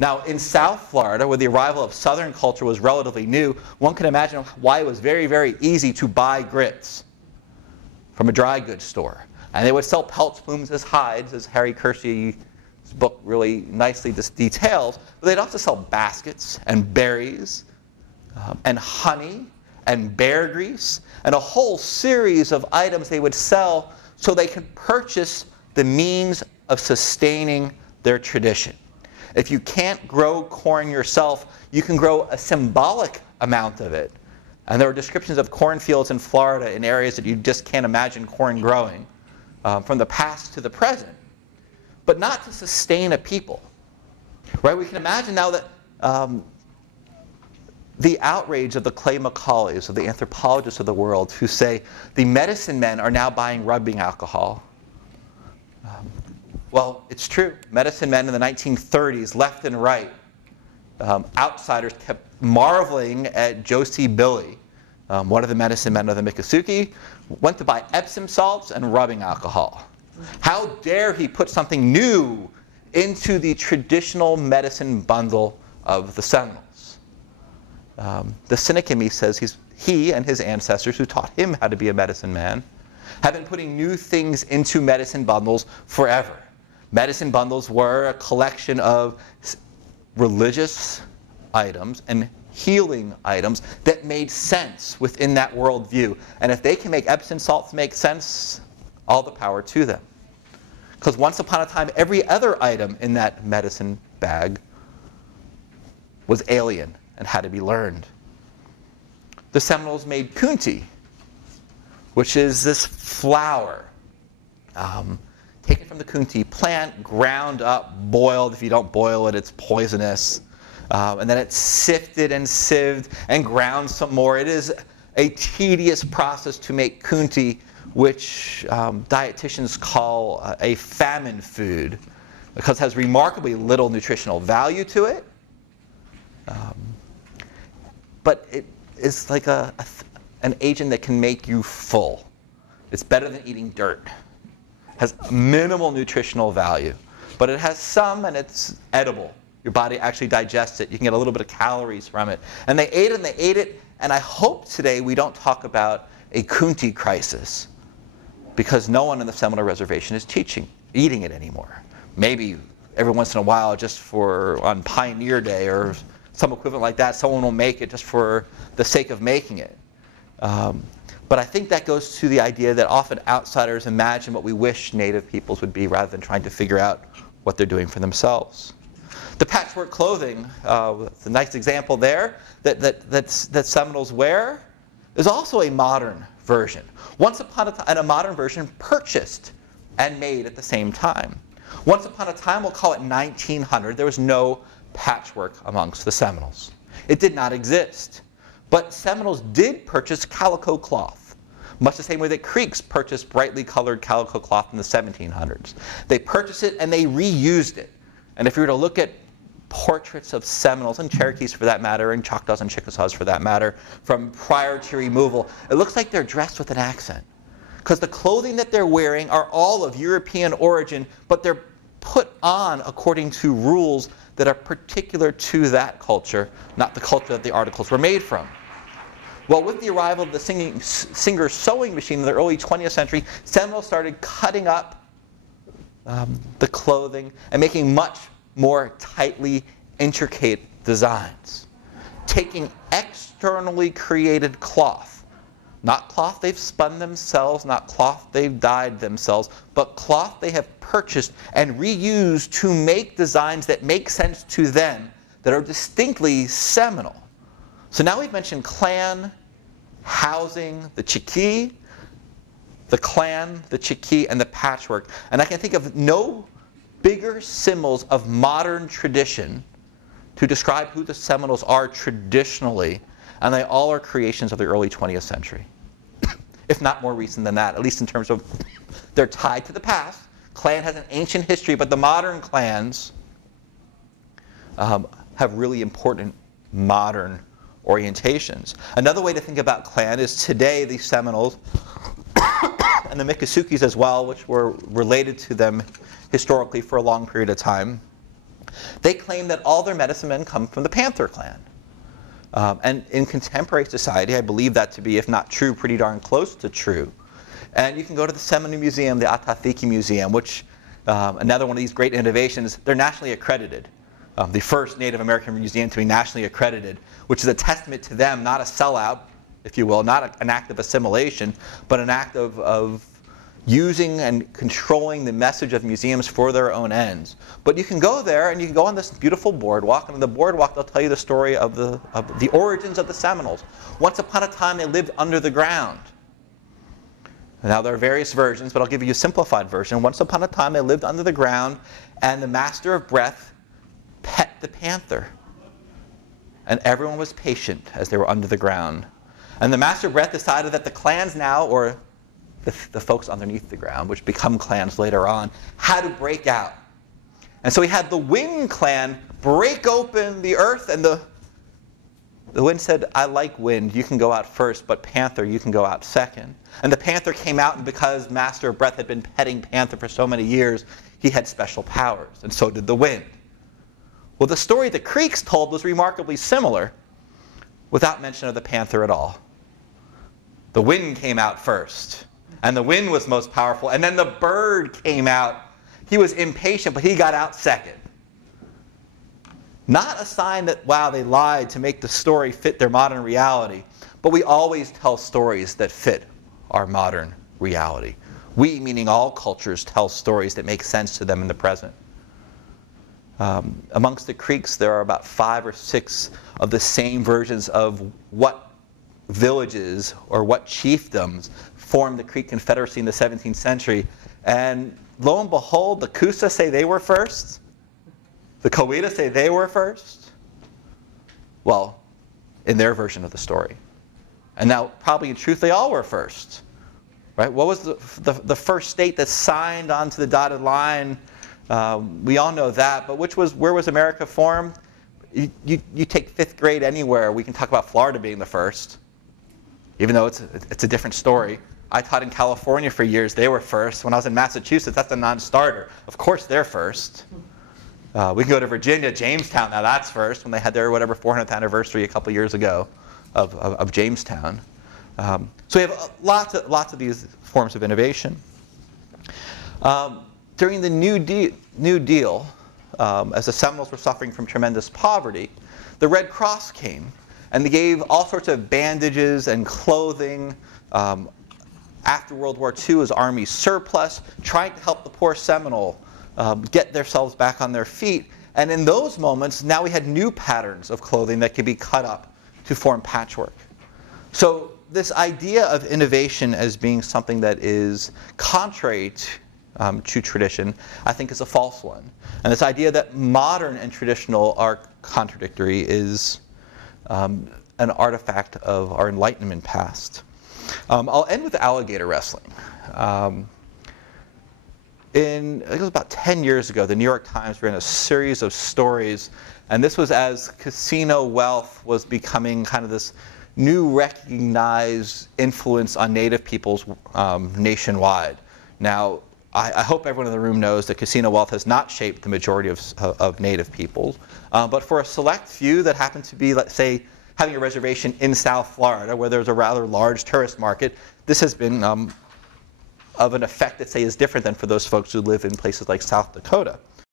Now, in South Florida, where the arrival of Southern culture was relatively new, one can imagine why it was very, very easy to buy grits from a dry goods store. And they would sell pelts, plumes as hides, as Harry Kershey's book really nicely details. But they'd also sell baskets and berries and honey and bear grease and a whole series of items they would sell so they could purchase the means of sustaining their tradition. If you can't grow corn yourself, you can grow a symbolic amount of it. And there are descriptions of cornfields in Florida in areas that you just can't imagine corn growing, from the past to the present, but not to sustain a people. Right? We can imagine now that the outrage of the Clay Macaulays, of the anthropologists of the world, who say the medicine men are now buying rubbing alcohol. Well, it's true. Medicine men in the 1930s, left and right, outsiders kept marveling at Josie Billy, one of the medicine men of the Miccosukee, went to buy Epsom salts and rubbing alcohol. How dare he put something new into the traditional medicine bundle of the Seminoles? The cynic in me says he and his ancestors, who taught him how to be a medicine man, have been putting new things into medicine bundles forever. Medicine bundles were a collection of religious items and healing items that made sense within that worldview. And if they can make Epsom salts make sense, all the power to them. Because once upon a time, every other item in that medicine bag was alien and had to be learned. The Seminoles made kunti, which is this flour taken from the kunti plant, ground up, boiled. If you don't boil it, it's poisonous. And then it's sifted and sieved and ground some more. It is a tedious process to make kunti, which dietitians call a famine food, because it has remarkably little nutritional value to it. But it is like an agent that can make you full. It's better than eating dirt. Has minimal nutritional value, but it has some, and it's edible. Your body actually digests it. You can get a little bit of calories from it. And they ate it, and I hope today we don't talk about a kunti crisis, because no one in the Seminole Reservation is eating it anymore. Maybe every once in a while, just on Pioneer Day or some equivalent like that, someone will make it just for the sake of making it. But I think that goes to the idea that often outsiders imagine what we wish Native peoples would be rather than trying to figure out what they're doing for themselves. The patchwork clothing, it's a nice example there, that Seminoles wear, is also a modern version. Once upon a time, and a modern version purchased and made at the same time. Once upon a time, we'll call it 1900, there was no patchwork amongst the Seminoles. It did not exist. But Seminoles did purchase calico cloth, much the same way that Creeks purchased brightly colored calico cloth in the 1700s. They purchased it and they reused it. And if you were to look at portraits of Seminoles, and Cherokees for that matter, and Choctaws and Chickasaws for that matter, from prior to removal, it looks like they're dressed with an accent. Because the clothing that they're wearing are all of European origin, but they're put on according to rules that are particular to that culture, not the culture that the articles were made from. Well, with the arrival of the Singer sewing machine in the early 20th century, Seminoles started cutting up the clothing and making much more tightly intricate designs. Taking externally created cloth, not cloth they've spun themselves, not cloth they've dyed themselves, but cloth they have purchased and reused to make designs that make sense to them, that are distinctly Seminole. So now we've mentioned clan, housing, the Chickie, the clan, the Chickie, and the patchwork. And I can think of no bigger symbols of modern tradition to describe who the Seminoles are traditionally, and they all are creations of the early 20th century. If not more recent than that, at least in terms of they're tied to the past. Clan has an ancient history, but the modern clans have really important modern orientations. Another way to think about clan is today the Seminoles and the Miccosukee as well, which were related to them historically for a long period of time, They claim that all their medicine men come from the Panther clan. And in contemporary society, I believe that to be, if not true, pretty darn close to true. And you can go to the Seminole Museum, the Tallahassee Museum, which, another one of these great innovations, they're nationally accredited. The first Native American museum to be nationally accredited, which is a testament to them, not a sellout, if you will, not an act of assimilation, but an act of using and controlling the message of museums for their own ends. But you can go there and you can go on this beautiful boardwalk, and on the boardwalk they'll tell you the story of the origins of the Seminoles. Once upon a time they lived under the ground. Now there are various versions, but I'll give you a simplified version. Once upon a time they lived under the ground, and the master of breath pet the panther. And everyone was patient as they were under the ground. And the master of breath decided that the clans now, or the folks underneath the ground, which become clans later on, had to break out. And so he had the Wind clan break open the earth, and the Wind said, I like Wind, you can go out first, but Panther, you can go out second. And the Panther came out, and because Master of Breath had been petting Panther for so many years, he had special powers, and so did the Wind. Well, the story the Creeks told was remarkably similar, without mention of the Panther at all. The Wind came out first, and the Wind was most powerful, and then the bird came out. He was impatient, but he got out second. Not a sign that, wow, they lied to make the story fit their modern reality, but we always tell stories that fit our modern reality. We, meaning all cultures, tell stories that make sense to them in the present. Amongst the Creeks, there are about 5 or 6 of the same versions of what villages or what chiefdoms formed the Creek Confederacy in the 17th century. And lo and behold, the Coosa say they were first. The Coweta say they were first. Well, in their version of the story. And now, probably in truth, they all were first. Right? What was the first state that signed onto the dotted line? We all know that, but where was America formed? You take 5th grade anywhere, we can talk about Florida being the first. Even though it's a different story. I taught in California for years, they were first. When I was in Massachusetts, that's a non-starter. Of course they're first. We can go to Virginia, Jamestown, now that's first, when they had their 400th anniversary a couple years ago of Jamestown. So we have lots of these forms of innovation. During the New Deal, as the Seminoles were suffering from tremendous poverty, the Red Cross came. And they gave all sorts of bandages and clothing after World War II as Army surplus, trying to help the poor Seminole get themselves back on their feet. And in those moments, now we had new patterns of clothing that could be cut up to form patchwork. So this idea of innovation as being something that is contrary to tradition, I think is a false one. And this idea that modern and traditional are contradictory is an artifact of our Enlightenment past. I'll end with alligator wrestling. I think it was about 10 years ago, the New York Times ran a series of stories, and this was as casino wealth was becoming kind of this new recognized influence on Native peoples nationwide. Now, I hope everyone in the room knows that casino wealth has not shaped the majority of Native peoples. But for a select few that happen to be, let's say, having a reservation in South Florida, where there's a rather large tourist market, this has been of an effect that, say, is different than for those folks who live in places like South Dakota.